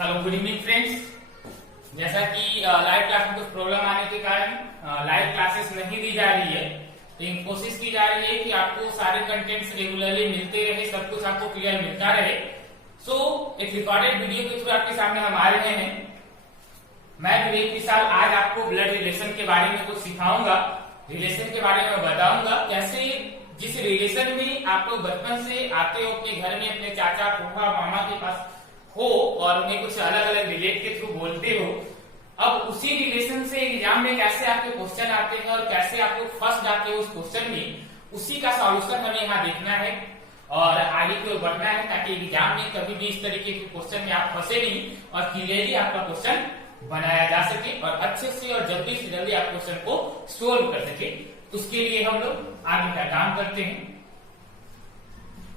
Hello good evening friends. जैसा कि live class में कुछ प्रॉब्लम आने के कारण लाइव क्लासेस नहीं दी जा रही है, लेकिन कोशिश की जा रही है कि आपको सारे कंटेंट्स रेगुलरली मिलते रहे, सब कुछ आपको क्लियर मिलता रहे। एक रिकॉर्डेड वीडियो के थ्रू आपके सामने हम आ रहे हैं। मैं विवेक विशाल आज आपको ब्लड रिलेशन के बारे में कुछ सिखाऊंगा, रिलेशन के बारे में बताऊंगा कैसे जिस रिलेशन में आप लोग बचपन से आते हो, अपने घर में अपने चाचा फूफा मामा के पास हो और उन्हें कुछ अलग अलग रिलेट के थ्रू बोलते हो, अब उसी रिलेशन से एग्जाम में कैसे आपके क्वेश्चन आते हैं और कैसे आप लोग फंस जाते हो उस क्वेश्चन में, उसी का सॉल्यूशन हमें यहाँ देखना है और आगे की ओर बढ़ना है, ताकि एग्जाम में कभी भी इस तरीके के क्वेश्चन में आप फंसे नहीं और क्लियरली आपका क्वेश्चन बनाया जा सके और अच्छे से और जल्दी से जल्दी आप क्वेश्चन को सोल्व कर सके। उसके लिए हम लोग आगे का काम करते हैं।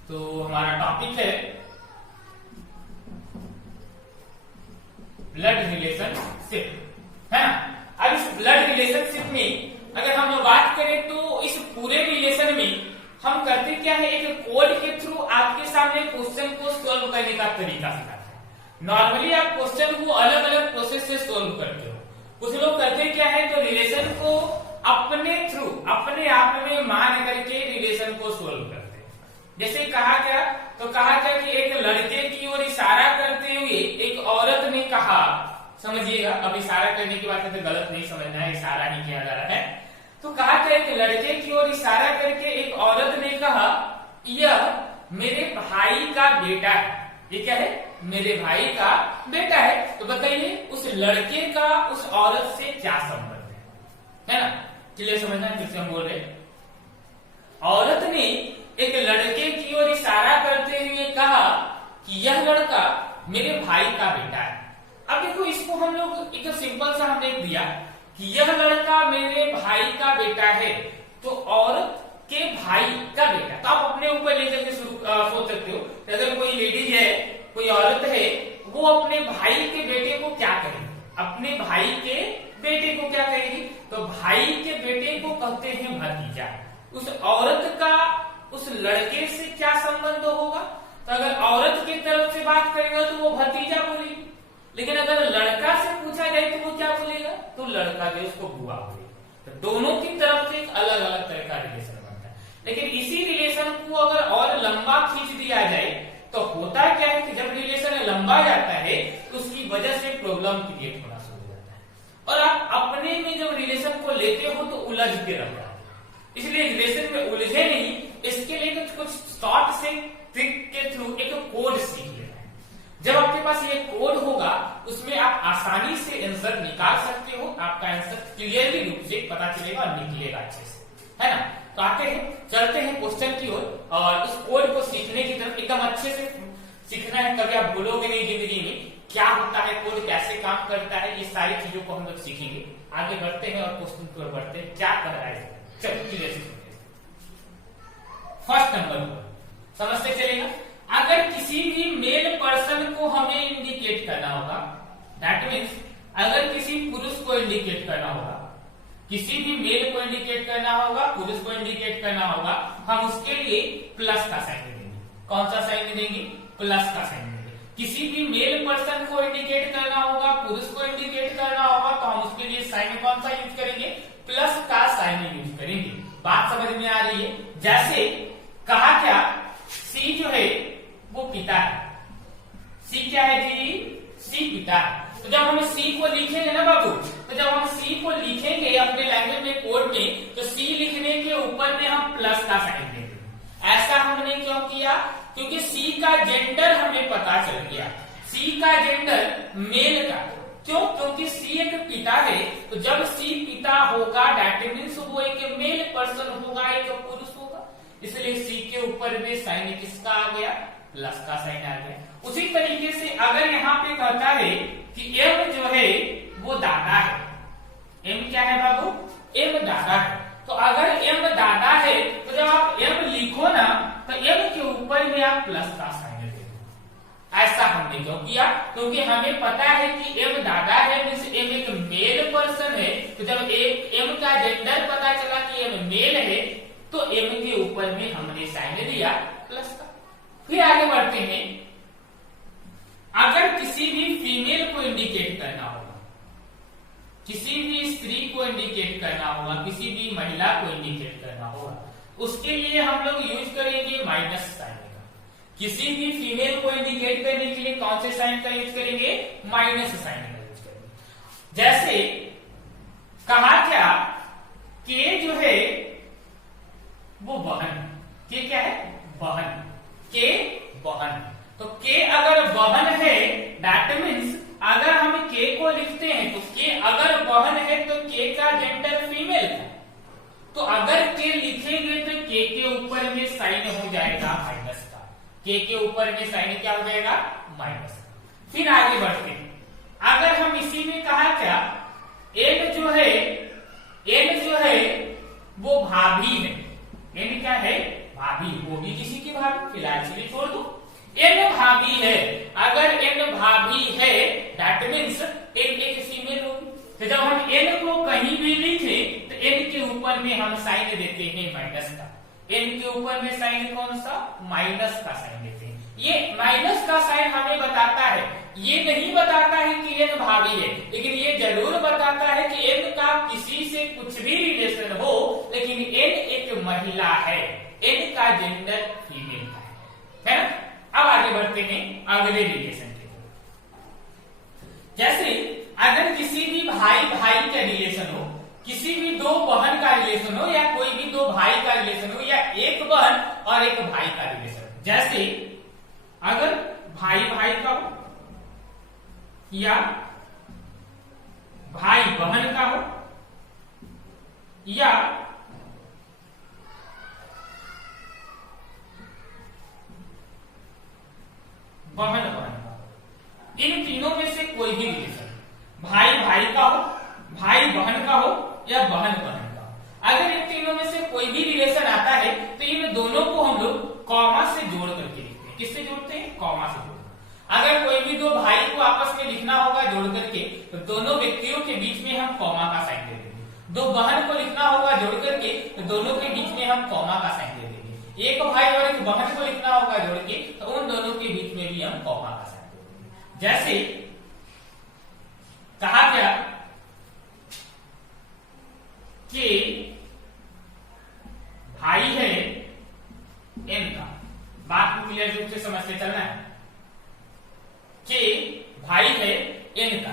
तो हमारा टॉपिक है ब्लड रिलेशनशिप, है ना। अब इस ब्लड रिलेशनशिप में अगर हम बात करें तो इस पूरे रिलेशन में हम करते क्या है, एक कोड के थ्रू आपके सामने क्वेश्चन को सोल्व करने का तरीका सिखाते हैं। नॉर्मली आप क्वेश्चन को अलग अलग प्रोसेस से सोल्व करते हो। कुछ लोग करते क्या है, तो रिलेशन को अपने थ्रू अपने आप में मान करके रिलेशन को सोल्व करते हैं। जैसे कहा क्या, तो कहा क्या कि एक लड़के की ओर इशारा करते हुए एक औरत ने कहा, समझिएगा अब इशारा करने की बात है तो गलत नहीं समझना है, इशारा नहीं किया जा रहा है। तो कहा क्या, एक लड़के की ओर इशारा करके एक औरत ने कहा, यह मेरे भाई का बेटा है। ये क्या है, मेरे भाई का बेटा है। तो बताइए उस लड़के का उस औरत से क्या संबंध है ना। क्लियर समझना है, जिससे हम बोल रहे हैं औरत ने एक लड़के की ओर इशारा करते हुए कहा कि यह लड़का मेरे भाई का बेटा है। अब देखो इसको हम लोग एक सिंपल सा हमने दिया कि यह लड़का मेरे भाई का बेटा है, तो औरत के भाई का बेटा, तो आप अपने ऊपर लेकर के सोच सकते हो। अगर कोई लेडीज है, कोई औरत है, वो अपने भाई के बेटे को क्या कहेगी, अपने भाई के बेटे को क्या कहेगी, तो भाई के बेटे को कहते हैं भतीजा। उस औरत का उस लड़के से क्या संबंध होगा, तो अगर औरत की तरफ से बात करेगा तो वो भतीजा बोलेगी, लेकिन अगर लड़का से पूछा जाए तो वो क्या बोलेगा, तो लड़का जो उसको बुआ बोलेगा। तो दोनों की तरफ से एक अलग अलग तरह का रिलेशन बनता है। लेकिन इसी रिलेशन को अगर और लंबा खींच दिया जाए तो होता क्या है कि जब रिलेशन लंबा जाता है तो उसकी वजह से प्रॉब्लम क्रिएट होना शुरू हो जाता है और आप अपने में जब रिलेशन को लेते हो तो उलझ के रह जाते हो। इसलिए रिलेशन में उलझे नहीं, इसके लिए कुछ शॉर्ट से ट्रिक के थ्रू एक कोड सीख लेना है। जब आपके पास ये कोड होगा उसमें आप आसानी से आंसर निकाल सकते हो, आपका आंसर क्लियरली रूप से पता चलेगा और निकलेगा अच्छे से, है ना। तो आते हैं, चलते हैं क्वेश्चन की ओर और उस कोड को सीखने की तरफ एकदम अच्छे से सीखना है, कभी आप भूलोगे नहीं जिंदगी में क्या होता है कोड, कैसे काम करता है, ये सारी चीजों को हम लोग सीखेंगे। आगे बढ़ते हैं और क्वेश्चन की ओर बढ़ते हैं, क्या कह रहा है। चलो क्लियर से फर्स्ट नंबर समझते चलेगा। अगर किसी भी मेल पर्सन को हमें इंडिकेट करना होगा, दैट मीन्स अगर किसी पुरुष को इंडिकेट करना होगा, किसी भी मेल को इंडिकेट करना होगा, पुरुष को इंडिकेट करना होगा, हम उसके लिए प्लस का साइन देंगे। कौन सा साइन देंगे, प्लस का साइन देंगे। किसी भी मेल पर्सन को इंडिकेट करना होगा, पुरुष को इंडिकेट करना होगा, तो हम उसके लिए साइन कौन सा यूज करेंगे, प्लस का साइन यूज करेंगे। बात समझ में आ रही है। जैसे कहा क्या, सी जो है वो पिता है। सी क्या है जी, सी पिता है। तो जब हम सी को लिखेंगे ना बाबू, तो जब हम सी को लिखेंगे अपने लैंग्वेज में कोड में, तो सी लिखने के ऊपर में हम प्लस का साइन देंगे। ऐसा हमने क्यों किया, क्योंकि सी का जेंडर हमें पता चल गया, सी का जेंडर मेल का। क्यों, क्योंकि सी एक पिता है, तो जब सी पिता होगा दैट मीन्स वो एक मेल पर्सन होगा, एक पुरुष होगा, इसलिए सी के ऊपर में साइन किसका आ गया, प्लस का साइन आ गया। उसी तरीके से अगर यहाँ पे कहता है कि एम जो है वो दादा है, एम क्या है बाबू, एम दादा है, तो अगर एम दादा है तो जब आप एम लिखो ना तो एम के ऊपर में आप प्लस का साइन दे दो। ऐसा हमने क्यों किया, क्योंकि हमें पता है कि एम दादा है, मीन्स एम एक मेल पर्सन है, तो जब एम का जेंडर पता चला कि एम मेल है तो एम के ऊपर में हमने साइन दिया प्लस का। फिर आगे बढ़ते हैं, अगर किसी भी किसी भी स्त्री को इंडिकेट करना होगा, किसी भी महिला को इंडिकेट करना होगा, उसके लिए हम लोग यूज करेंगे माइनस साइन का। किसी भी फीमेल को इंडिकेट करने के लिए कौन से साइन का यूज करेंगे? माइनस साइन का यूज करेंगे। जैसे कहा क्या के जो है वो बहन, के क्या है? बहन, के बहन। तो के अगर बहन है दैट मीन्स अगर हम के को लिखते हैं तो के अगर बहन है तो के का जेंडर फीमेल है। तो अगर के लिखेंगे तो के ऊपर में साइन हो जाएगा माइनस का, के ऊपर में साइन क्या हो जाएगा? माइनस। फिर आगे बढ़ते हैं, अगर हम इसी में कहा क्या एन जो है वो भाभी है, एन क्या है? भाभी, वो भी किसी की भाभी, फिलहाल चलिए छोड़ दो। एन भाभी है, अगर एन भाभी है दैट मीन्स एक फीमेल होगी। तो जब हम एन को कहीं भी लिखे तो एन के ऊपर में हम साइन देते हैं माइनस का। एन के ऊपर में साइन कौन सा? माइनस का साइन देते हैं। ये माइनस का साइन हमें बताता है, ये नहीं बताता है कि एन भाभी है, लेकिन ये जरूर बताता है कि एन का किसी से कुछ भी रिलेशन हो, लेकिन एन एक महिला है, एन का जेंडर फीमेल का है ना। अब आगे बढ़ते हैं अगले रिलेशन के। जैसे अगर किसी भी भाई भाई का रिलेशन हो, किसी भी दो बहन का रिलेशन हो, या कोई भी दो भाई का रिलेशन हो, या एक बहन और एक भाई का रिलेशन हो। जैसे अगर भाई भाई का हो या भाई बहन का हो या बहन बहन का हो, इन तीनों में से कोई भी रिलेशन, भाई भाई का हो, भाई बहन का हो या बहन बहन का हो, अगर इन तीनों में से कोई भी रिलेशन आता है तो इन दोनों को हम लोग कॉमा से जोड़ करके लिखते हैं। किससे जोड़ते हैं? कॉमा से जोड़ते हैं। अगर कोई भी दो भाई को आपस में लिखना होगा जोड़ करके तो दोनों व्यक्तियों के बीच में हम कॉमा का साइन दे देंगे। दो बहन को लिखना होगा जोड़ करके तो दोनों के बीच में हम कॉमा का साइन दे देंगे। एक भाई और एक बहन को लिखना होगा जोड़ के तो उन दोनों के बीच में भी हम कॉमा का साइन दे देंगे। जैसे कहा क्या कि भाई है एन का, बात को क्लियर रूप से समझते चलना है। के भाई है एन का,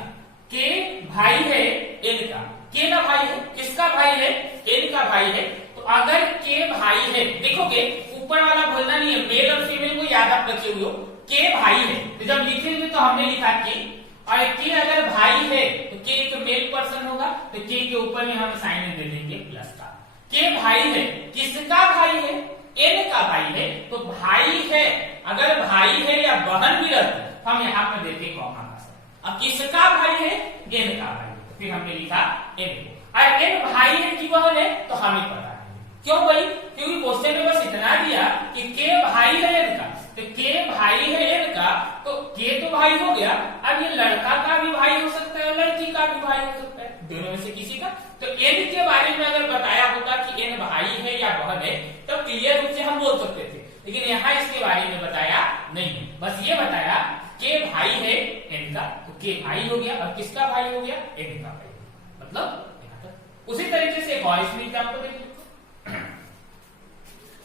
के भाई है एन का, के ना भाई है, किसका भाई है? एन का भाई है। तो अगर के भाई है, देखोगे ऊपर वाला बोलना नहीं है, मेल और फीमेल को याद आप रखे हुए हो, के भाई है तो जब लिखेंगे तो हमने लिखा के, और के अगर भाई है तो के एक मेल पर्सन होगा तो के ऊपर में हम साइन दे देंगे प्लस का। के भाई है, किसका भाई है? एन का भाई है। तो भाई है, अगर भाई है या बहन भी रहता हम यहाँ पर देते कॉमा का साइन। अब किसका भाई है? एन का भाई है, तो फिर हमने लिखा एन को। और एन भाई है कि बहन है तो हमें पता नहीं। क्यों भाई? क्योंकि क्वेश्चन में बस इतना दिया कि के भाई है एन का, तो के भाई है एन का, तो के तो भाई हो गया। अब ये लड़का का भी भाई हो सकता है, लड़की का भी भाई हो सकता है, दोनों में से किसी का। तो एन के बारे में अगर बताया होता कि एन भाई है या बहन है तो क्लियर रूप से हम बोल सकते थे, लेकिन यहाँ इसके बारे में बताया नहीं, बस ये बताया के भाई है एन का, तो के भाई हो गया, और किसका भाई हो गया? एन का भाई, मतलब यहाँ तक। उसी तरीके से एक और इसमें एग्जाम्पल देख लो।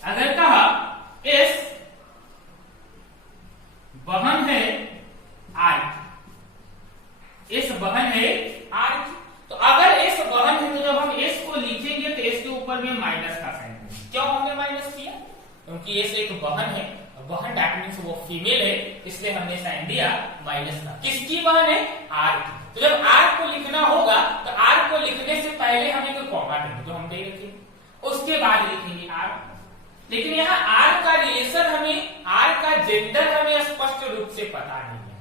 अगर कहा एस बहन है आर, एस बहन है आर, तो अगर एस बहन है तो जब हम एस को लिखेंगे तो एस के ऊपर में माइनस का साइन। क्यों हमने माइनस किया? क्योंकि एस एक बहन है, बहन दैट मीन्स वो फीमेल है, इसलिए हमने साइन दिया माइनस का। किसकी बहन है? आर की। तो जब आर को लिखना होगा तो आर को लिखने से पहले हमें कोई कॉमा देंगे, तो हम दे रखेंगे, उसके बाद लिखेंगे आर। लेकिन यहाँ आर का रिलेशन हमें, आर का जेंडर हमें स्पष्ट रूप से पता नहीं है।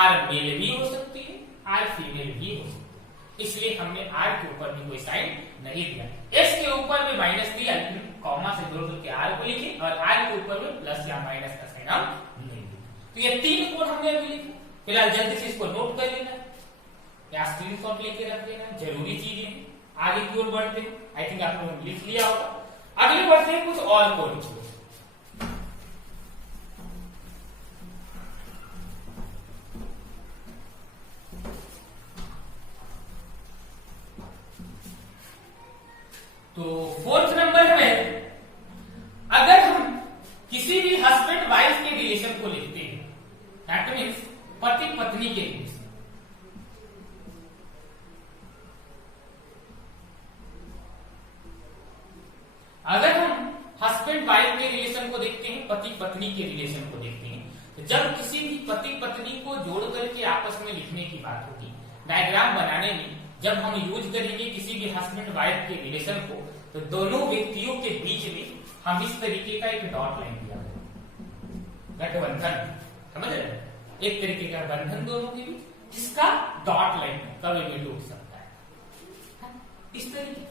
आर मेल भी हो सकती है, आर फीमेल भी हो सकती है, इसलिए हमने आर के ऊपर भी कोई साइन नहीं दिया। एस के ऊपर में माइनस दिया, लेकिन कॉमा से जोड़ करके आर को लिखे, और आर के ऊपर में प्लस या माइनस का साइन हम नहीं लिखे। तो ये तीन कोड हमने अभी लिखे। फिलहाल जल्दी से इसको नोट कर लेना या स्क्रीनशॉट लेके रख लेना, जरूरी चीजें। आगे की ओर बढ़ते हैं, आई थिंक आप लोगों ने लिख लिया होगा। अगले बढ़ते हैं कुछ और कोड की। तो फोर्थ नंबर में अगर हम किसी भी हस्बैंड वाइफ के रिलेशन को लिखते हैं, दैट मीन्स पति पत्नी के रिलेशन, अगर हम हस्बैंड वाइफ के रिलेशन को देखते हैं, पति पत्नी के रिलेशन को देखते हैं, तो जब किसी भी पति पत्नी को जोड़ करके आपस में लिखने की बात होगी, डायग्राम बनाने में जब हम यूज करेंगे किसी भी हस्बैंड वाइफ के रिलेशन को, तो दोनों व्यक्तियों के बीच में हम इस तरीके का एक डॉट लाइन दिया गठबंधन, समझ रहे हैं, एक तरीके का बंधन दोनों के बीच जिसका डॉट लाइन कभी भी टूट सकता है, इस तरीके।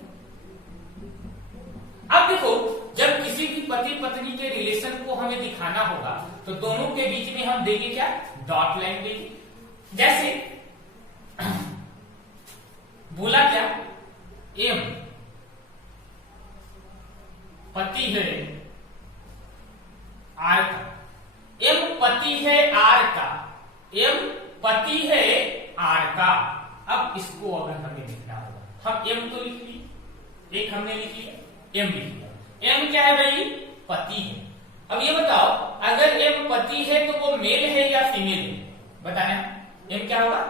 अब देखो जब किसी भी पति पत्नी के रिलेशन को हमें दिखाना होगा तो दोनों के बीच में हम देंगे क्या, डॉट लाइन देंगे। जैसे बोला क्या, एम पति है आर का, एम पति है आर का, एम पति है आर का। अब इसको अगर हमें लिखना होगा, हम एम तो लिख लिए, एक हमने लिख लिया, एम लिख लिया। एम क्या है भाई, पति है। अब ये बताओ अगर एम पति है तो वो मेल है या फीमेल है, बताना। एम क्या होगा,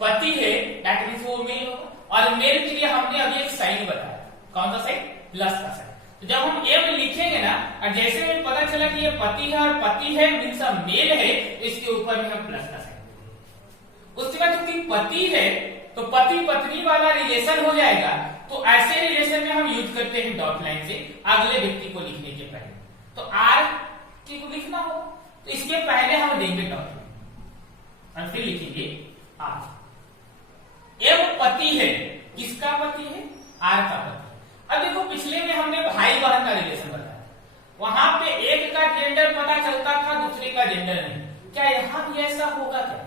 पति है, दैट मीन्स वो मेल होगा। और मेल के लिए हमने अभी एक साइन बताया, कौन सा साइन, प्लस का साइन। तो जब हम एम लिखेंगे ना, और जैसे हमें पता चला कि ये पति है और पति है मीन्स मेल है, इसके ऊपर में हम प्लस का साइन। उसके बाद क्योंकि पति है तो पति पत्नी वाला रिलेशन हो जाएगा, तो ऐसे रिलेशन में हम यूज करते हैं डॉट लाइन से अगले व्यक्ति को लिखने के पहले। तो आर को लिखना हो तो इसके पहले हम देंगे डॉट लाइन और फिर लिखेंगे आर। एम पति है, किसका पति है, आर का पति। अब देखो पिछले में हमने भाई बहन का रिलेशन बताया, वहां पे एक का जेंडर पता चलता था, दूसरे का जेंडर नहीं। क्या यहाँ भी ऐसा होगा क्या,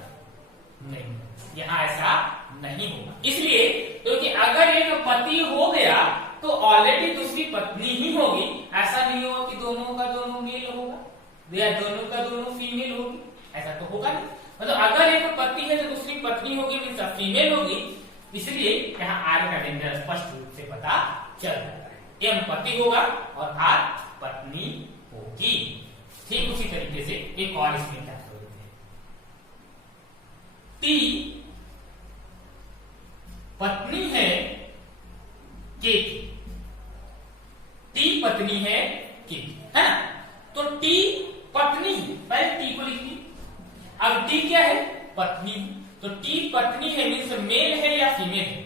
नहीं, यहाँ ऐसा नहीं होगा। इसलिए क्योंकि अगर एक पति हो गया तो ऑलरेडी दूसरी पत्नी ही होगी, ऐसा नहीं होगा कि दोनों का दोनों मेल होगा या दोनों का दोनों फीमेल होगी, ऐसा तो होगा नहीं। मतलब अगर एक पति है तो दूसरी पत्नी होगी मीन्स फीमेल होगी, इसलिए यहाँ आर का जेंडर स्पष्ट रूप से पता चल जाता है। एम पति होगा और आर पत्नी होगी। ठीक उसी तरीके से एक और इसमें क्या करते हैं, टी पत्नी है के की, टी पत्नी है के की, है ना। तो टी पत्नी, पहले टी को लिखिए। अब टी क्या है, पत्नी। तो टी पत्नी है मीन्स मेल है या फीमेल है,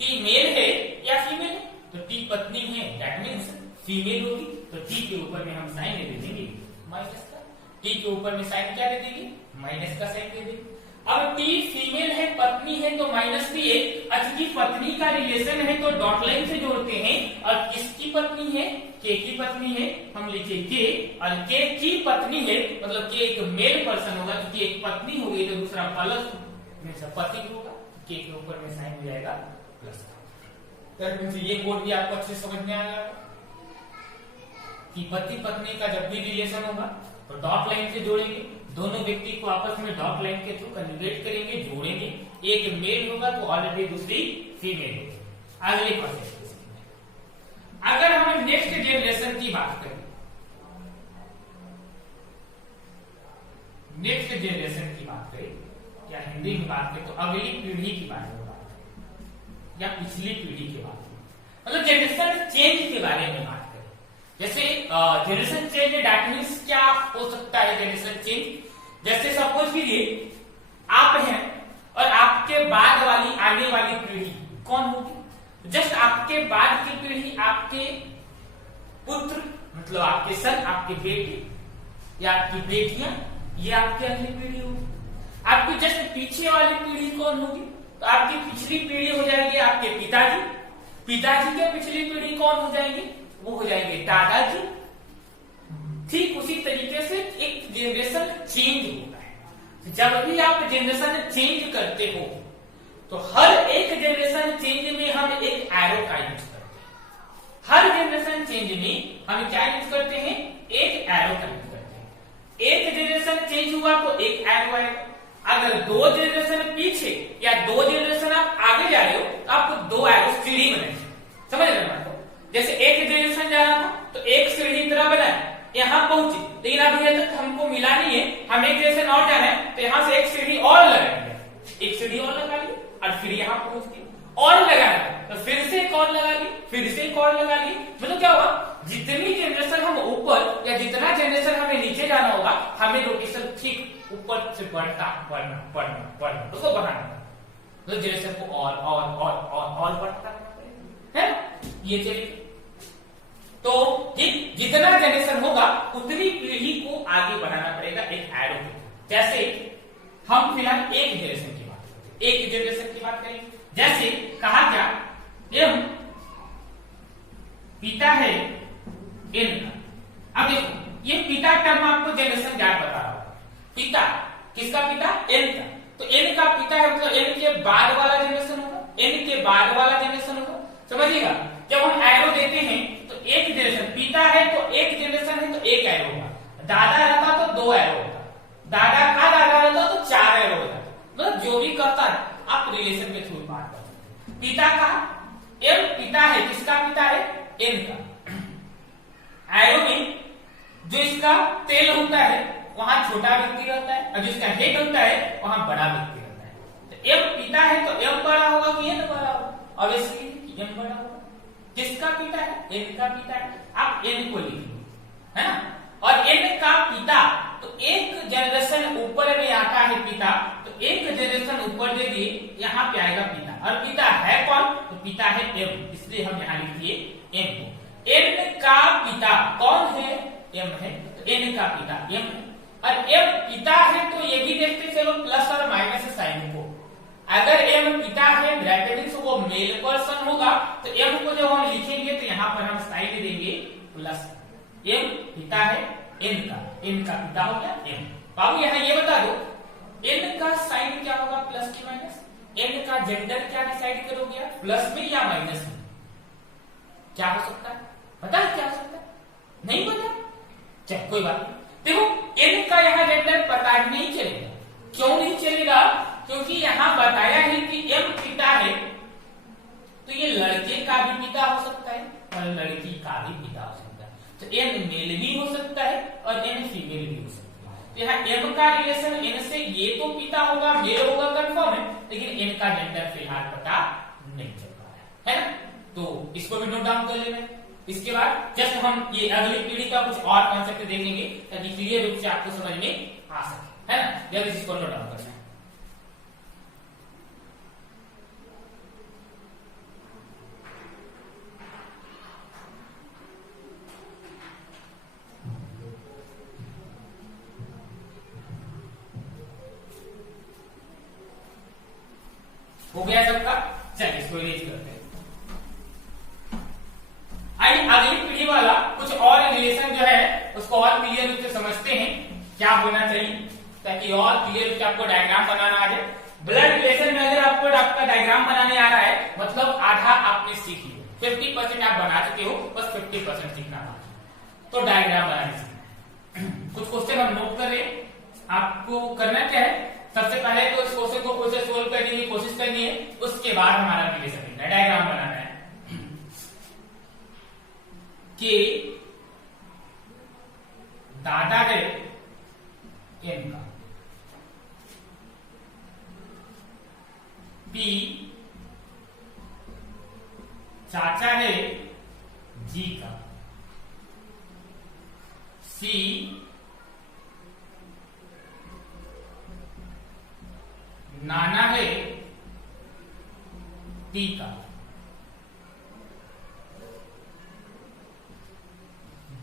टी मेल है या फीमेल है, तो टी पत्नी है दैट मीन्स फीमेल होगी। तो टी के ऊपर में हम साइन दे देंगे माइनस का, टी के ऊपर में साइन क्या दे देंगे, माइनस का साइन दे देंगे। अब टी फीमेल है, पत्नी है, तो माइनस दिए। अच्छी पत्नी का रिलेशन है तो डॉट लाइन से जोड़ते हैं, और किसकी पत्नी है, के की पत्नी है, हम लिखे के, और के की पत्नी है मतलब के एक मेल पर्सन होगा, क्योंकि एक पत्नी हो गई तो दूसरा प्लस पति होगा, के ऊपर में साइन हो जाएगा प्लस का। ये कोड भी आपको अच्छे समझ में आ जाएगा कि पति पत्नी का जब भी रिलेशन होगा तो डॉट लाइन से जोड़ेंगे, दोनों व्यक्ति को आपस में डॉट लाइन के थ्रू कन्जुगेट करेंगे, जोड़ेंगे। एक मेल होगा तो ऑलरेडी दूसरी फीमेल होगी। अगले प्रोसेस अगर हम नेक्स्ट जनरेशन की बात करें, नेक्स्ट जनरेशन की बात करें या हिंदी में बात करें तो अगली पीढ़ी की बात करें या पिछली पीढ़ी की बात करें, मतलब जनरेशन चेंज के बारे में बात करें। जैसे जनरेशन चेंज दैट मीन्स क्या हो सकता है जनरेशन चेंज, जैसे सपोज कीजिए आप हैं और आपके बाद वाली आने वाली पीढ़ी कौन होगी, जस्ट आपके बाद की पीढ़ी आपके पुत्र मतलब आपके सन, आपके बेटे या आपकी बेटियां, ये आपकी अगली पीढ़ी होगी। आपकी जस्ट पीछे वाली पीढ़ी कौन होगी, तो आपकी पिछली पीढ़ी हो जाएगी आपके पिताजी, पिताजी के पिछली पीढ़ी कौन हो जाएंगे, वो हो जाएंगे दादाजी। ठीक उसी तरीके से एक जनरेशन चेंज होता है। जब भी आप जनरेशन चेंज करते हो तो हर एक जनरेशन चेंज में हम एक एरो का यूज करते हैं। हर जनरेशन चेंज में हम क्या यूज करते हैं, एक एरो का यूज करते हैं। एक जनरेशन चेंज हुआ तो एक एरो आएगा। अगर दो जनरेशन पीछे या दो जनरेशन आप आगे जा रहे हो तो आपको दो एरो सीढ़ी बनाएंगे, समझ रहे हो। जैसे पहुंचे, लेकिन अब ये तक हमको मिला नहीं है, हम एक जनरेशन और जाना है तो यहाँ से एक सीढ़ी और लगाएंगे, एक सीढ़ी और लगा ली और फिर यहाँ पहुंच गए और लगाना तो फिर से एक और लगा ली, फिर से एक और लगा ली। मतलब क्या हुआ, जितनी जनरेशन हम ऊपर या जितना जनरेशन हमें नीचे जाना होगा, हमें लोकेशन ठीक ऊपर से बढ़ता बढ़ना उसको बढ़ाना, तो जनरेशन को और बढ़ता है ये चलिए। तो ठीक जितना जनरेशन होगा उतनी पीढ़ी को आगे बढ़ाना पड़ेगा एक एरो के। जैसे हम फिलहाल एक जनरेशन की बात करते हैं, एक जनरेशन की बात करें, जैसे कहा क्या एम पिता है एन का। अब देखो ये पिता टर्म आपको जनरेशन गैप बता रहा होगा, पिता किसका पिता, एन का, तो एन का पिता है मतलब एन के बाद वाला जनरेशन होगा, एन के बाद वाला जनरेशन होगा, समझिएगा। जब हम एरो देते हैं तो एक जनरेशन पिता है तो एक जनरेशन है तो एक एरो होगा, दादा रहता तो दो एरो होता, दादा का दादा रहता तो चार एरो होता। मतलब जो भी करता है आप रिलेशन के थ्रू बात कर सकते हैं। पिता का एम पिता है, किसका पिता है, एन का। एरो में जो इसका तेल होता है वहां छोटा व्यक्ति रहता है और जिसका हेड होता है वहां बड़ा व्यक्ति रहता है। तो एम पिता है तो एम बड़ा होगा कि एन बड़ा होगा, ऑब्वियसली एम बड़ा होगा। किसका पिता है, एन का पिता है, आप एन को लिखिए, है ना। और एन का पिता तो एक जनरेशन ऊपर में आता है पिता, तो एक जनरेशन ऊपर दे दिए, यहाँ पे आएगा पिता, और पिता है कौन, तो पिता है एम, इसलिए हम यहाँ लिख दिए एम को। एन का पिता कौन है, एम है, तो एन का पिता एम है। और एम पिता है तो ये भी देखते चलो प्लस और माइनस साइन को, अगर एम पिता है ब्रैकेट वो मेल पर्सन होगा तो एम को जब हम लिखेंगे तो यहाँ पर हम साइन देंगे प्लस, एम पिता है एन का पिता हो गया एम। बाबू यहाँ ये बता दो एन का साइन क्या होगा, प्लस की माइनस, एन का जेंडर क्या डिसाइड करोगे, प्लस में या माइनस में, क्या हो सकता है, पता है क्या हो सकता है, नहीं पता, चल कोई बात नहीं। देखो एन का यहाँ जेंडर पता ही नहीं चलेगा, क्यों नहीं चलेगा, क्योंकि यहाँ बताया है कि एम पिता है तो ये लड़के का भी पिता हो सकता है और लड़की का भी पिता हो सकता है, तो एन मेल भी हो सकता है और एन फीमेल भी हो सकता है। तो यहाँ एम का रिलेशन एन से ये तो पिता होगा मेल होगा कंफर्म है, लेकिन एन का जेंडर फिलहाल पता नहीं चल रहा है ना। तो इसको भी नोट डाउन कर लेना। इसके बाद जस्ट हम ये अगली पीढ़ी का कुछ और कॉन्सेप्ट देखेंगे ताकि क्लियर रूप से आपको समझ में आ सके, है ना। जब इसको नोट डाउन करना है, हो गया सबका। चलिए इसको इरेज करते हैं। आइए अगली पीढ़ी वाला कुछ और रिलेशन जो है उसको और क्लियर रूप से समझते हैं क्या होना चाहिए, ताकि और क्लियर रूप से आपको डायग्राम बनाना आ जाए। ब्लड रिलेशन में अगर आपको आपका डायग्राम बनाने आ रहा है मतलब आधा आपने सीख लिया, 50% आप बना चुके हो, बस 50% सीखना बाकी, तो डायग्राम बनाने सीखना। कुछ क्वेश्चन हम नोट कर रहे हैं, आपको करना क्या है, सबसे पहले तो इस क्वेश्चन को खुद से सोल्व करने की कोशिश करनी है, उसके बाद हमारा रिलेशन लिखना है, डायग्राम बनाना है कि दादा है एन का, पी चाचा है जी का, सी नाना है टी का,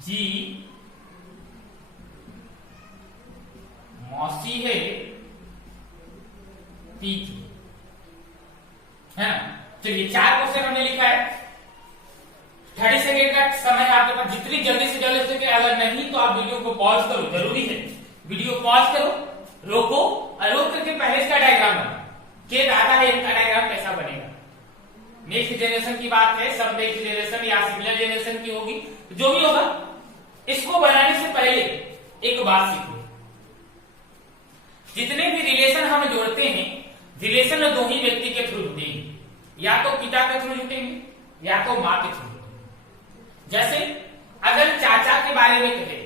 जी मौसी है पी की, है ना। चलिए 4 क्वेश्चन हमने लिखा है, 30 सेकेंड का समय आपके पास, जितनी जल्दी से जल्दी सके, अगर नहीं तो आप वीडियो को पॉज करो, जरूरी है वीडियो पॉज करो, रोको और रोक करके पहले इसका डायग्राम बना के दादा है इनका डायग्राम कैसा बनेगा। नेक्स्ट जनरेशन की बात है, सब नेक्स्ट जनरेशन या सिमिलर जनरेशन की होगी, जो भी होगा इसको बनाने से पहले एक बात सीखो, जितने भी रिलेशन हम जोड़ते हैं, रिलेशन 2 ही व्यक्ति के थ्रू जुड़ेंगे, या तो पिता के थ्रू जुड़ेंगे या तो माँ के थ्रू जुड़ेंगे। जैसे अगर चाचा के बारे में कहे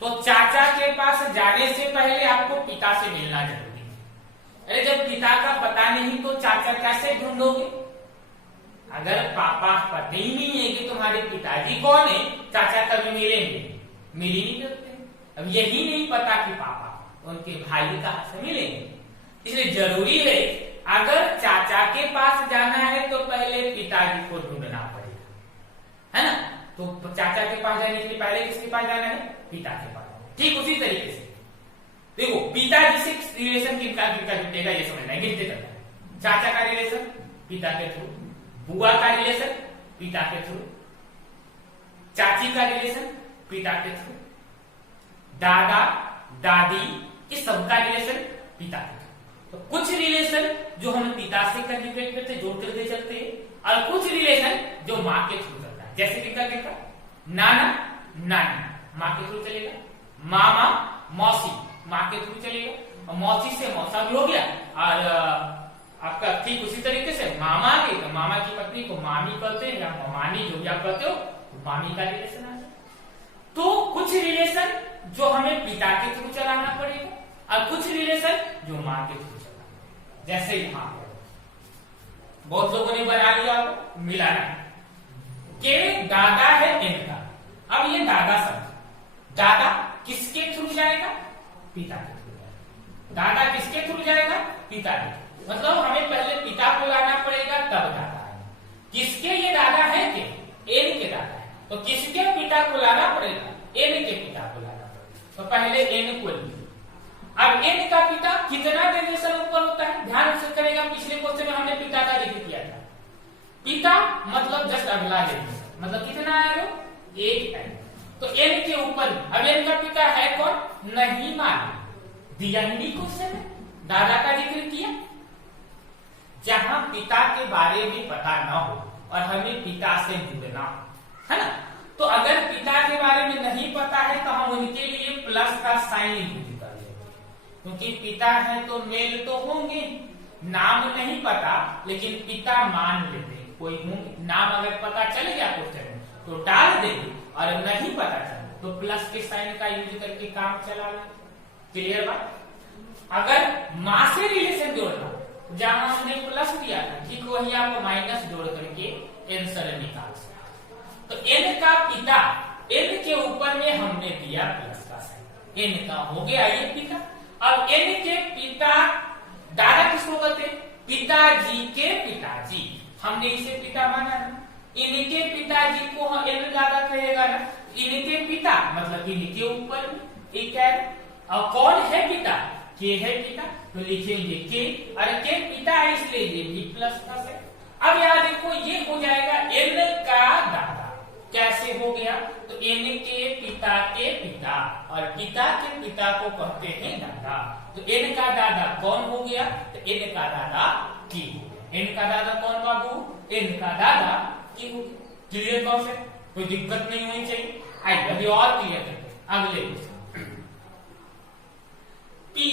तो चाचा के पास जाने से पहले आपको पिता से मिलना जरूरी है। अरे जब पिता का पता नहीं तो चाचा कैसे ढूंढोगे? अगर पापा पता ही नहीं है कि तुम्हारे पिताजी कौन है, चाचा कभी मिलेंगे? मिल ही नहीं सकते। अब यही नहीं पता कि पापा उनके भाई कहां से मिलेंगे, इसलिए जरूरी है अगर चाचा के पास जाना है तो पहले पिताजी को ढूंढना पड़ेगा, है ना। तो चाचा के पास जाने के लिए पहले किसके पास जाना है? पिता के पास। ठीक उसी तरीके से देखो, पिताजी से रिलेशन किनका जुटेगा ये समझना है, गिनते करना है। चाचा का रिलेशन पिता के थ्रू, बुआ का रिलेशन पिता के थ्रू, चाची का रिलेशन पिता के थ्रू, दादा दादी इस सबका रिलेशन पिता के थ्रू। तो कुछ रिलेशन जो हम पिता से कंजुगेट करते जोड़ करते चलते हैं, और कुछ रिलेशन जो माँ के थ्रू चलता है। जैसे किनका नाना नानी माँ के थ्रू चलेगा, मामा मौसी माँ के थ्रू चलेगा, और मौसी से मौसा भी हो गया। और आपका ठीक उसी तरीके से मामा के, तो मामा की पत्नी को मामी कहते हैं या मामी, जो भी आप कहते हो, मामी का रिलेशन आ जाए। तो कुछ रिलेशन जो हमें पिता के थ्रू चलाना पड़ेगा, और कुछ रिलेशन जो माँ के थ्रू चलाना पड़ेगा। जैसे यहाँ बहुत लोगों ने बना लिया मिलाना के दादा है इनका। अब ये दादा समझ, दादा किसके थ्रू जाएगा? पिता के थ्रू जाएगा। दादा किसके थ्रू जाएगा? पिता के थ्रू। मतलब हमें पहले पिता को लाना पड़ेगा तब दादा है। किसके ये दादा है के? एन के दादा है। तो किसके पिता को लाना पड़ेगा? एन के पिता को लाना पड़ेगा। तो पहले एन को लीजिए। अब एन का पिता कितना जनरेशन ऊपर होता है? ध्यान से करेगा, पिछले क्वेश्चन में हमने पिता का जिक्र किया था। पिता मतलब जस्ट अगला जनरेशन, मतलब कितना है? एक है। तो एन के ऊपर, अब एन का पिता है कौन? नहीं मालूम, दिया ही नहीं क्वेश्चन में, दादा का जिक्र किया। जहां पिता के बारे में पता न हो और हमें पिता से जुड़ना है ना, तो अगर पिता के बारे में नहीं पता है तो हम उनके लिए प्लस का साइन यूज कर लेते, क्योंकि पिता है तो मेल तो होंगे। नाम नहीं पता लेकिन पिता मान लेते हैं, कोई होंगे। नाम अगर पता चल गया क्वेश्चन में तो डाल देंगे, और नहीं पता चला तो प्लस के साइन का यूज करके काम चला लेते। क्लियर बात? अगर माँ से रिलेशन जोड़ना, जहां हमने प्लस दिया था, ठीक वही आप माइनस जोड़ करके आंसर निकाल सकते। तो एन का पिता, एन के ऊपर में हमने दिया प्लस का साइन, एन का हो गया ये पिता। अब एन के पिता, दादा किसको कहते हैं? पिताजी के पिताजी, हमने इसे पिता माना ना। इनके पिताजी को हम एन दादा कहेगा ना, इनके पिता मतलब इनके ऊपर में एक है। और कौन है पिता? के है पिता, तो लिखेंगे के, और के पिता है इसलिए ये भी प्लस प्लस है। अब यहाँ देखो ये हो जाएगा एन का दादा। कैसे हो गया? तो एन के पिता और पिता के पिता को कहते हैं दादा। तो एन का दादा कौन हो गया? तो एन का दादा की हो गया। एन का दादा कौन बाबू? एन का दादा की हो गया। क्लियर कॉन्सेप्ट, कोई दिक्कत नहीं होनी चाहिए। आइए अभी और क्लियर करते हैं अगले क्वेश्चन। पी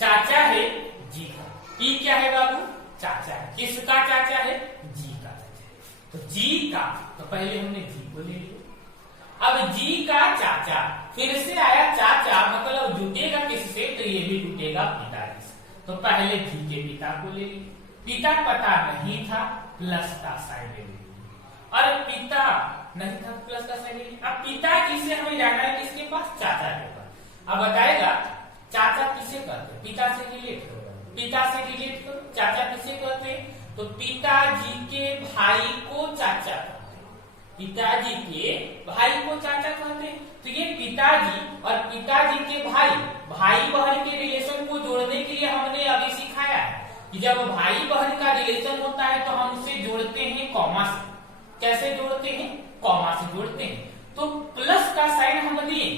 चाचा है जी का। पी क्या है बाबू? चाचा है। किसका चाचा है? जी का चाचा है। तो जी का, तो पहले हमने जी को ले लिया। अब जी का चाचा, फिर से आया चाचा, मतलब जुटेगा किससे? तो ये भी जुटेगा पिताजी से। तो पहले जी के पिता को ले लिया। पिता पता नहीं था, प्लस का साइन ले लिया। और पिता नहीं था, प्लस का साइन ले लिया। अब पिताजी से हमें जाना है किसके पास? चाचा के पास। अब बताएगा चाचा किसे कहते हैं? पिता से रिलेट करो, पिता से रिलेट करो। चाचा किसे कहते हैं? तो पिताजी के भाई को चाचा कहते हैं। पिताजी के भाई को चाचा कहते हैं। तो ये पिताजी और पिताजी के भाई, भाई बहन के रिलेशन को जोड़ने के लिए हमने अभी सिखाया है कि जब भाई बहन का रिलेशन होता है तो हम उसे जोड़ते हैं कॉमा से। कैसे जोड़ते हैं? कॉमा से जोड़ते हैं। तो प्लस का साइन हम दिए,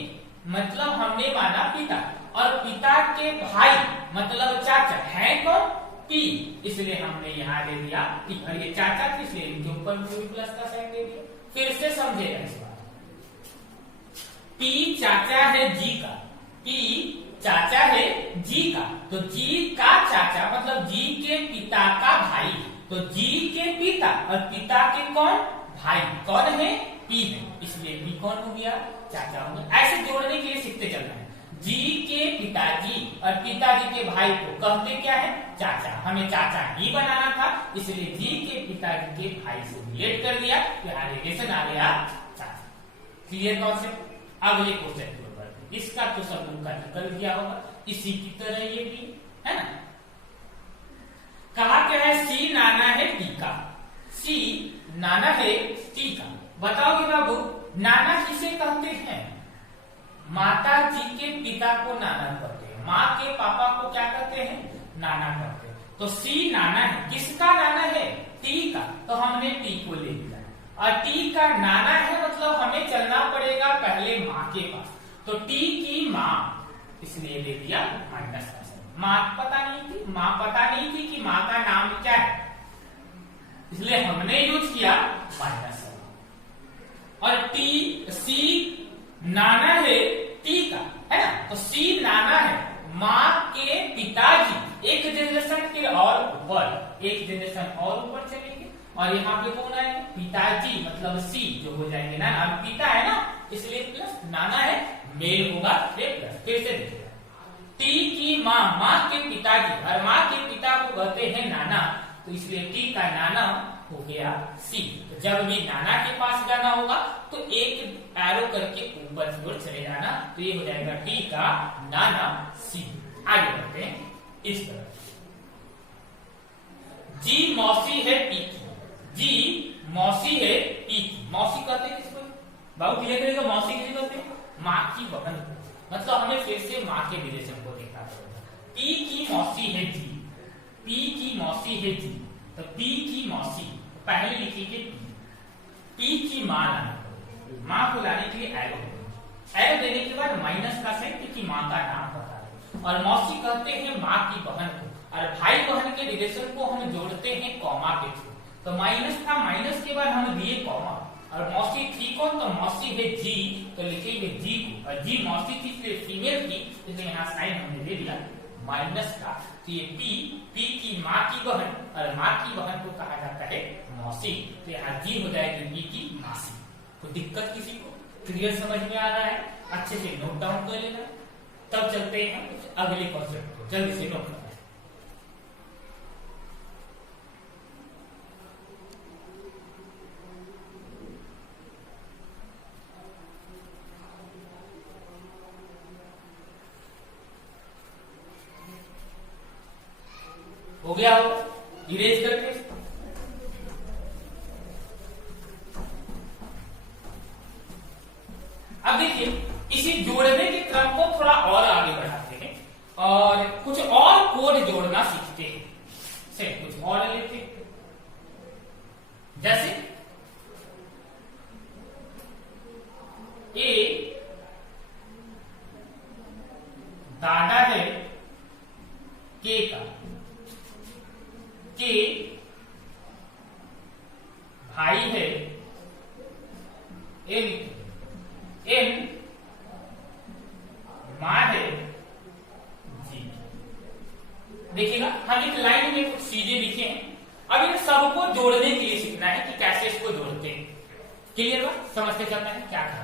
मतलब हमने माना पिता, और पिता के भाई मतलब चाचा है कौन? पी, इसलिए हमने यहाँ दे दिया पी। और ये चाचा थे इसलिए इनके ऊपर प्लस का साइन दे दिया। फिर से समझेगा इस बात। पी चाचा है जी का, पी चाचा है जी का। तो जी का चाचा मतलब जी के पिता का भाई। तो जी के पिता और पिता के कौन? भाई। कौन है? पी है, इसलिए पी कौन हो गया? चाचा हो गया। ऐसे जोड़ने के लिए सीखते चलना है। जी के पिताजी और पिताजी के भाई को कहते क्या है? चाचा। हमें चाचा ही बनाना था, इसलिए जी के पिताजी के भाई से रिलेट कर दिया, यहाँ रिलेशन आ गया चाचा। Clear concept? अगले क्वेश्चन के ऊपर, इसका तो सब लोग का निकल गया होगा, इसी की तरह ये भी है ना। कहा क्या है? सी नाना है टी का। सी नाना है टी का। बताओगे बाबू, नाना किसे कहते हैं? माता जी के पिता को नाना कहते हैं, माँ के पापा को क्या कहते हैं? नाना कहते हैं। तो सी नाना है, किसका नाना है? टी का। तो हमने टी को ले लिया, और टी का नाना है मतलब हमें चलना पड़ेगा पहले माँ के पास। तो टी की माँ, इसलिए ले लिया माइनस का। माँ पता नहीं थी, माँ पता नहीं थी कि माँ का नाम क्या है, इसलिए हमने यूज किया माइनस। और टी, सी नाना है टी का, है ना। तो सी नाना है माँ के पिताजी, एक जनरेशन के और ऊपर, एक जनरेशन और ऊपर चलेंगे, और यहाँ पे कौन आएगा? पिताजी, मतलब सी जो हो जाएंगे ना, अब पिता है ना, इसलिए प्लस नाना है, मेल होगा प्लस। फिर से देखिए, टी की माँ, माँ के पिताजी, और माँ के पिता को कहते हैं नाना, तो इसलिए टी का नाना हो गया सी। तो जब भी नाना के पास जाना होगा तो एक एरो करके ऊपर की ओर चले जाना, तो ये हो जाएगा टी का नाना सी। आगे बढ़ते हैं इस तरह। जी मौसी है पी की। जी मौसी है पी की। मौसी कहते हैं किसको? बाबू क्लियर करेगा, मौसी किसे कहते हैं? माँ की बहन को। मतलब हमें फिर से माँ के रिलेशन को देखना पड़ेगा। पी की मौसी है जी, पी की मौसी है जी, तो पी की मौसी पहले लिखिए पी की माँ लाना, माँ को लाने के लिए एरो, एरो देने के बाद माइनस का साइन, क्योंकि माँ का नाम बता रहे। और मौसी कहते हैं माँ की बहन को, और भाई बहन के रिलेशन को हम जोड़ते हैं कॉमा के थ्रू। तो माइनस था, माइनस के बाद हम दिए कॉमा, और मौसी थी कौन? तो मौसी है जी, तो लिखेंगे जी को, और जी मौसी थी इसलिए फीमेल थी, इसलिए यहाँ साइन हमने दे दिया माइनस का। तो ये पी, पी की माँ की बहन, और माँ की बहन को कहा जाता है मौसी, तो यहाँ जी हो जाएगी पी की मासी। कोई दिक्कत किसी को? क्लियर समझ में आ रहा है? अच्छे से नोट डाउन कर लेना, तब चलते हैं अगले कॉन्सेप्ट को। जल्दी से नोट करना। हो गया हो? इरेज करके अब देखिए, इसी जोड़ने के क्रम को थोड़ा और आगे बढ़ाते हैं और कुछ और कोड जोड़ना सीखते हैं। से कुछ और लेते हैं, जैसे ए दादा है के का, के भाई है एन, एन मां है जी। देखिएगा, हम एक लाइन में कुछ चीजें लिखे हैं, अब इन सबको जोड़ने के लिए सीखना है कि कैसे इसको जोड़ते हैं। क्लियर बात? समझते चलना है क्या कर।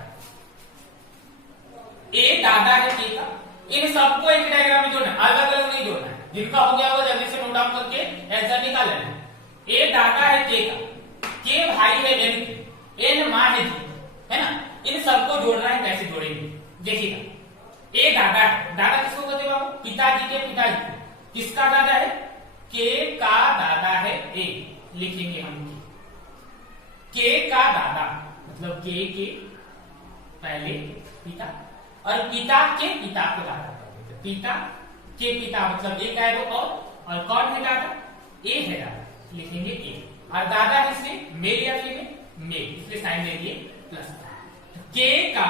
ए दादा है के का, इन सबको एक डायग्राम में जोड़ना, अलग अलग नहीं जोड़ना है। जिनका हो गया वो जल्दी से नोट डाउन करके आंसर निकाल लेना। ए दादा है के का, के भाई है एन की, एन मां है जी, है ना। इन सबको जोड़ना है, कैसे जोड़ेंगे देखिएगा। ए दादा है, दादा किसको कहते हैं बाबू? पिताजी के पिताजी को। किसका दादा है? के का दादा है ए, लिखेंगे हम के का दादा, मतलब के पहले पिता, और पिता के पिता को दादा कहते हैं। पिता के पिता मतलब एक एरो और कौन है दादा? ए है दादा, लिखेंगे ए। और दादा किसके? मेल या फीमेल? मेल, इसलिए साइन दे दिए प्लस। के का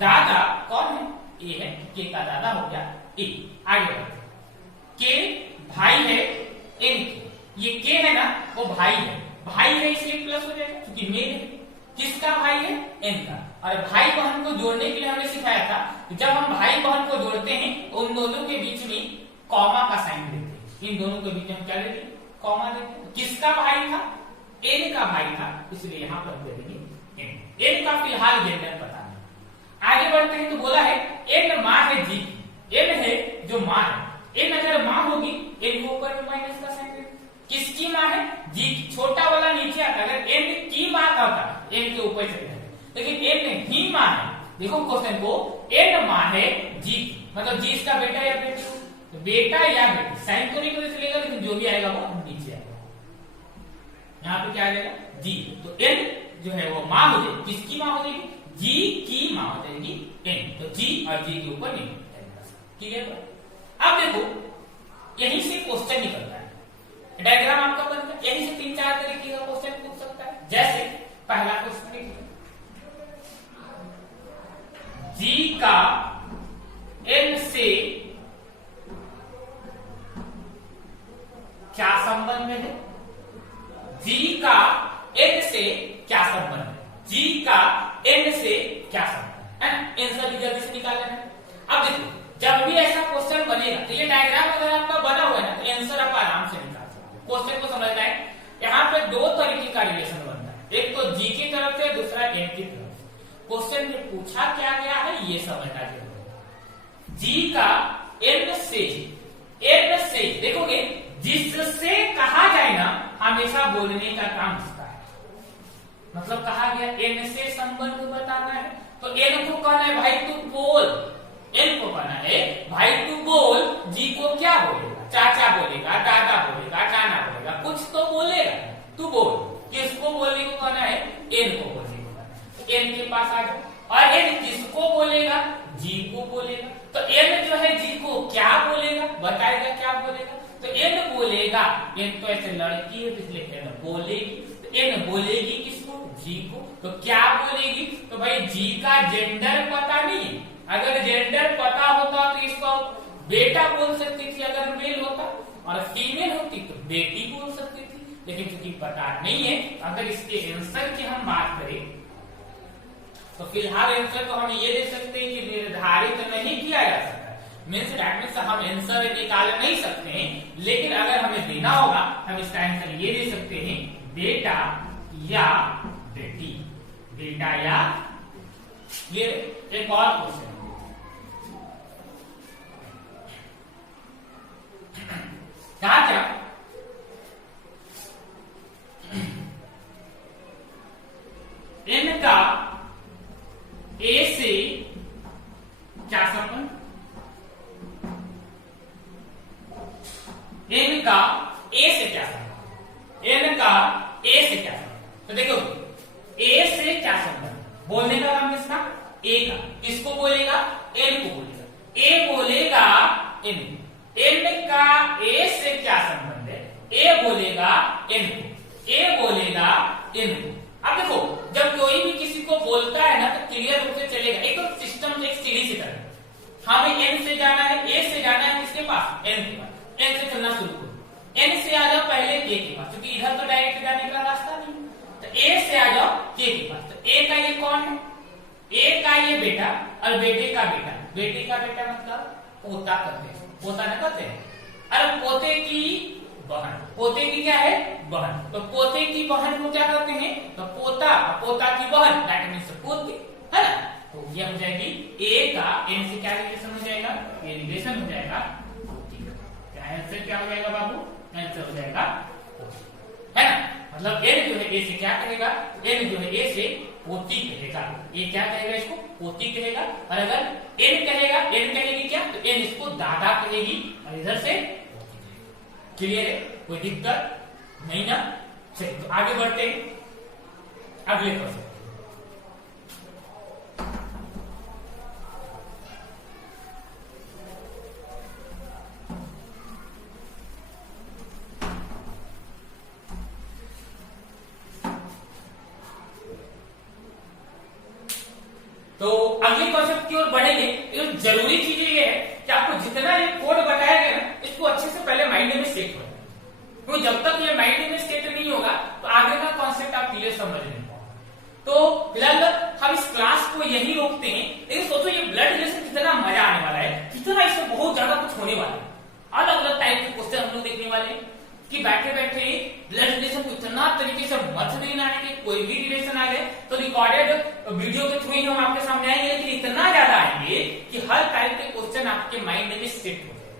दादा कौन है? ए है, के का दादा हो गया ए। आगे बढ़ते हैं, के भाई है एन के, ये के है ना वो भाई है, भाई है इसलिए प्लस हो जाएगा क्योंकि मेल है। किसका भाई है? एन का। और भाई बहन को जोड़ने के लिए हमने सिखाया था, जब हम भाई बहन को जोड़ते हैं उन दोनों के बीच में कॉमा का साइन देते हैं। इन दोनों के बीच में हम क्या देते हैं? कॉमा देते हैं। किसका भाई था? एन का भाई था, इसलिए यहां पर दे देंगे एन। एन का फिलहाल जेंडर पता नहीं। आगे बढ़ते हैं तो बोला है एन माँ है जी की, एन है जो माँ है, एन अगर माँ होगी एन को ऊपर में माइनस का साइन देंगे। किसकी माँ है? जी की। छोटा वाला नीचे आता, अगर एन की माँ का होता एन के ऊपर चले जाते, लेकिन एन ही माँ है। देखो क्वेश्चन को, एन माँ है जी की, मतलब जी इसका बेटा या बेटी, तो बेटा या बेटी साइन तो नहीं पता चलेगा, लेकिन जो भी आएगा वो नीचे आएगा। यहाँ पे क्या आ जाएगा? जी। तो एन जो है वो माँ हो जाएगी, किसकी माँ हो जाएगी? जी की माँ हो जाएगी एन। तो जी और जी के ऊपर नहीं, ठीक है। अब देखो यहीं से क्वेश्चन निकलता है, डायग्राम आपका बनता है, यहीं से 3-4 तरीके का क्वेश्चन पूछ सकता है। जैसे पहला क्वेश्चन देखिए, जी का एन से क्या संबंध है? जी का एन से क्या संबंध है? जी का एन से क्या संबंध है ना? आंसर भी जल्दी से निकालना है। अब देखो जब भी ऐसा क्वेश्चन बनेगा तो ये डायग्राम अगर आपका बना हुआ है ना तो आंसर आप आराम से निकाल सकते हो। क्वेश्चन को समझना है, यहाँ पे 2 तरीके का रिलेशन बनता है, एक तो जी की तरफ से, दूसरा एन की तरफ से। क्वेश्चन में पूछा क्या गया है ये समझना जरूरी है। जी का एन से देखोगे, जिससे कहा जाए ना हमेशा बोलने का काम इसका है, मतलब कहा गया एन से संबंध बताना है तो एन को कहना है भाई तू बोल, एन को कहना है भाई तू बोल, जी को क्या बोलेगा? चाचा बोलेगा, दादा बोलेगा, नाना बोलेगा, कुछ तो बोलेगा, तू बोल। किसको बोलने को कहना है? एन को बोलने को कहना है। तो एन के पास आ जाओ, और एन किसको बोलेगा? जी को बोलेगा। तो एन जो है जी को क्या बोलेगा? बताएगा क्या बोलेगा? तो एन बोलेगा, एन तो ऐसे लड़की है इसलिए एन बोलेगी, तो एन बोलेगी किसको? जी को। तो क्या बोलेगी? तो भाई जी का जेंडर पता नहीं है, अगर जेंडर पता होता तो इसको बेटा बोल सकती थी अगर मेल होता, और फीमेल होती तो बेटी बोल सकती थी, लेकिन चूंकि पता नहीं है। अगर इसके आंसर की हम बात करें तो फिलहाल आंसर तो हम ये दे सकते हैं कि निर्धारित नहीं किया जा सकता, मीन्स दैट मीन्स हम आंसर निकाल नहीं सकते हैं, लेकिन अगर हमें देना होगा हम इसका आंसर ये दे सकते हैं, बेटा या बेटी, बेटा या। ये एक और क्वेश्चन, कहा क्या एन का ए से क्या संबंध? एन का ए से क्या संबंध? एन का ए से क्या संबंध? तो देखो ए से क्या संबंध, बोलने का काम किसका? ए का। किसको बोलेगा? एन को बोलेगा। ए बोलेगा एन, एन का ए से क्या संबंध है? ए बोलेगा एन को, ए बोलेगा एन को। अब देखो जब कोई भी किसी को बोलता है ना तो क्लियर रूप से चलेगा, एक तो सिस्टम एक सीढ़ी की तरह, हमें एन से जाना है, ए से जाना है किसके पास? एन के पास। एन से चलना शुरू करो, एन से आ जाओ पहले ए के पास, क्योंकि इधर तो डायरेक्ट जाने का रास्ता नहीं, तो ए से आ जाओ के के पास। तो ए का ये कौन है? ए का ये बेटा और बेटे का बेटा, बेटे का बेटा मतलब पोता करते हैं, पोता न करते हैं, और पोते की बहन, पोते की क्या है? बहन। तो पोते की बहन को क्या करते हैं? तो पोता, पोता की बहन दैट मींस पोती, है ना? तो ये हो जाएगी ए का एन से क्या रिलेशन हो जाएगा? ये रिलेशन हो जाएगा पोती का। क्या आंसर क्या हो जाएगा बाबू? आंसर हो जाएगा पोती, है ना? मतलब एन जो है ए से क्या करेगा? एन जो है ए से पोती कहेगा, ये क्या कहेगा? इसको पोती कहेगा। और अगर एन कहेगा, एन कहेगी क्या? तो एन इसको दादा कहेगी, और इधर से क्लियर है? कोई दिक्कत नहीं ना? चलिए तो आगे बढ़ते हैं अगले क्वेश्चन। तो अगले कॉन्सेप्ट की ओर बढ़ेंगे। एक जरूरी चीज ये है कि आपको जितना ये कोड बताया गया ना इसको अच्छे से पहले माइंड में सेट हो, क्योंकि जब तक ये माइंड में सेट नहीं होगा तो आगे का कॉन्सेप्ट आप क्लियर समझ नहीं पाओगे। तो फिलहाल हम इस क्लास को यही रोकते हैं, लेकिन सोचो ये ब्लड रिलेशन कितना मजा आने वाला है, कितना इससे बहुत ज्यादा कुछ होने वाला है, अलग अलग टाइप के क्वेश्चन हम लोग देखने वाले हैं। कि बैठे बैठे ब्लड रिलेशन को इतना तरीके से मत देना है कि कोई भी रिलेशन आ जाए तो रिकॉर्डेड वीडियो के थ्रू ही हम आपके सामने आएंगे, लेकिन इतना ज्यादा आएंगे कि हर टाइप के क्वेश्चन आपके माइंड में सेट हो जाए,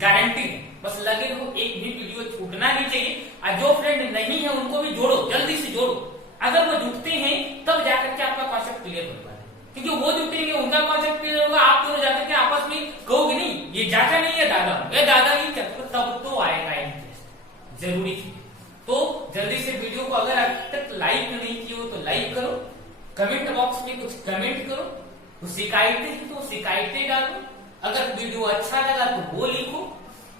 गारंटी है। बस लगे रहो, एक भी वीडियो छूटना नहीं चाहिए। और जो फ्रेंड नहीं है उनको भी जोड़ो, जल्दी से जोड़ो। अगर वो जुटते हैं तब जाकर के आपका कॉन्सेप्ट क्लियर होगा, क्योंकि वो जुटेंगे उनका कॉन्सेप्ट क्लियर होगा, आप दोनों जाकर के आपस में कहोगे नहीं ये चाचा नहीं है दादा, ये दादा नहीं चाचा, तब तो आएगा इंटरेस्ट। जरूरी है तो जल्दी से वीडियो को अगर अभी तक लाइक नहीं किए हो तो लाइक करो, कमेंट बॉक्स में कुछ कमेंट करो, कुछ शिकायतें हैं तो शिकायतें डालो, अगर वीडियो अच्छा लगा तो वो लिखो,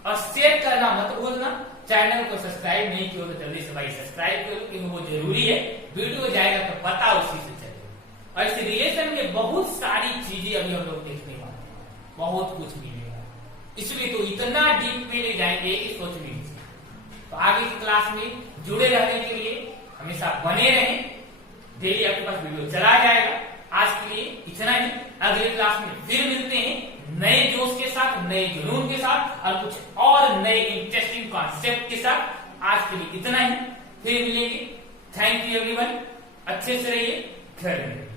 और शेयर करना मत भूलना। चैनल को सब्सक्राइब नहीं किया तो जल्दी से भाई सब्सक्राइब करो, क्योंकि वो जरूरी है। वीडियो जाएगा तो पता उसी से चलेगा। और इस रिलेशन में बहुत सारी चीजें अभी हम लोग देखने वाले हैं, बहुत कुछ मिलेगा, इसलिए तो इतना डीप में ले जाएंगे कि सोच नहीं सकते। तो आगे की क्लास में जुड़े रहने के लिए हमेशा बने रहें, डेली आपके पास वीडियो चला जाएगा। आज के लिए इतना ही, अगले क्लास में फिर मिलते हैं नए जोश के साथ, नए जुनून के साथ और कुछ और नए इंटरेस्टिंग कॉन्सेप्ट के साथ। आज के लिए इतना ही, फिर मिलेंगे। थैंक यू एवरीवन, अच्छे से रहिए, घर में।